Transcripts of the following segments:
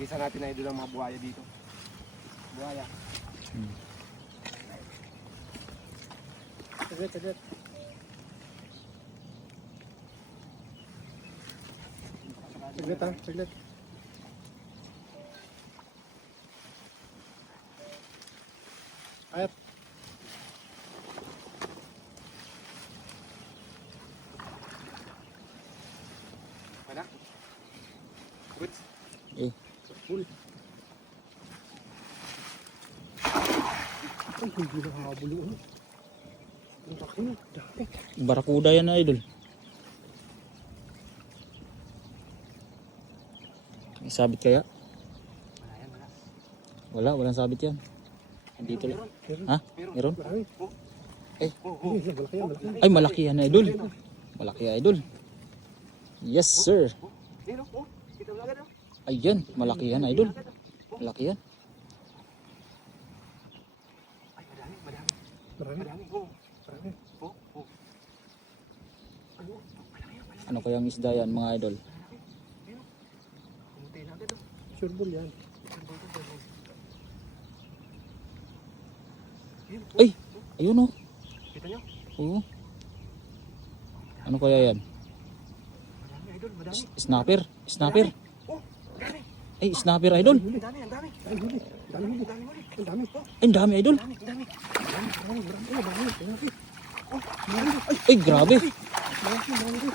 Gisa natin na idol ang mga buhaya dito. Buhaya. Hmm. Saglit, saglit. Saglit ha, saglit. Ayat. Mana? Good. Eh. Full. Ay, hindi nakahabol yung ano. Ang laki na, dami. Barakuda yan idol. May sabit kaya? Wala walang sabit yan. Dito lang. Ha? Meron? Oh. Eh. Ay, malaki yan idol. Malaki yan idol. Yes sir. Ayun, oh. Kita mo agad, oh. Ayan, malaki yan idol. Malaki yan. Ay, madami, madami. Marami. Madami, oh. Marami. Oh, oh. Ano? Malaki malaki. Ano kayang isda yan mga idol? Pumunti na agad, oh. Sure ball yan. Ay, ayun oh. Kita nyo? Oo. Ano kaya yan? Madami, idol, madami. Snapper? Snapper? Madami. Ay, snapper idol. Ang dami, ang dami. Ang dami, ang dami, huli. Ang dami. Ay, ang dami idol. ang dami, dami. Ay, Ay, grabe. Marami, marami. Oh,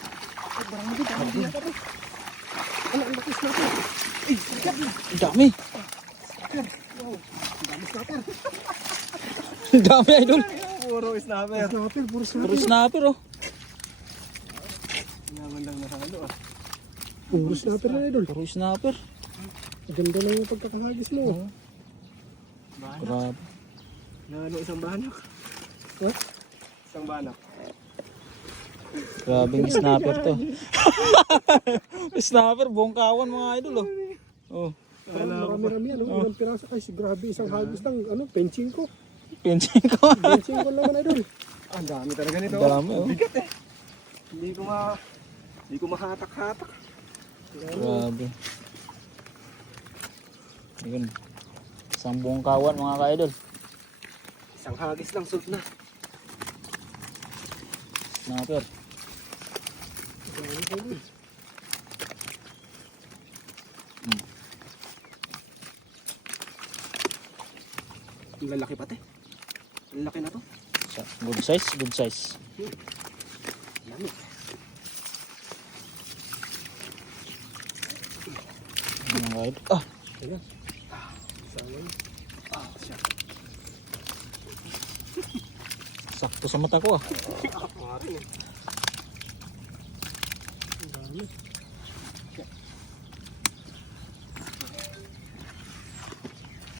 marami. Ano, ang laki snapper. ay. Ang dami. Wow. Ang dami snapper. Ang dami idol. Puro snapper. Snapper, puro snapper. Puro snapper oh. Naman lang na ah. Puro snapper na idol. Puro snapper. Ganda na yung pagkakahagis mo. Banak. Grabe. Na ano, isang banak. What? Isang banak. Grabing snapper to. snapper, buong kawan mga idol oh. Oh, Parang marami-rami. Ano, ilang piraso. Ay, grabe. Isang hagis lang. Ano, penching ko. pinching ko. Penching ko naman idol. Ah, Ang dami talaga nito. Ang dami, oh. Bigat eh. Hindi ko ma... Hindi ko mahatak-hatak. Grabe. Yun. Isang buong kawan mga ka-idol. Isang hagis lang, sult na. Snapper. Idol. Ang lalaki pati. Ang laki na to. Good size, good size. Mga ka-idol. Ah, Ayan. Ah, sakto sa mata ko ah. Ang dami.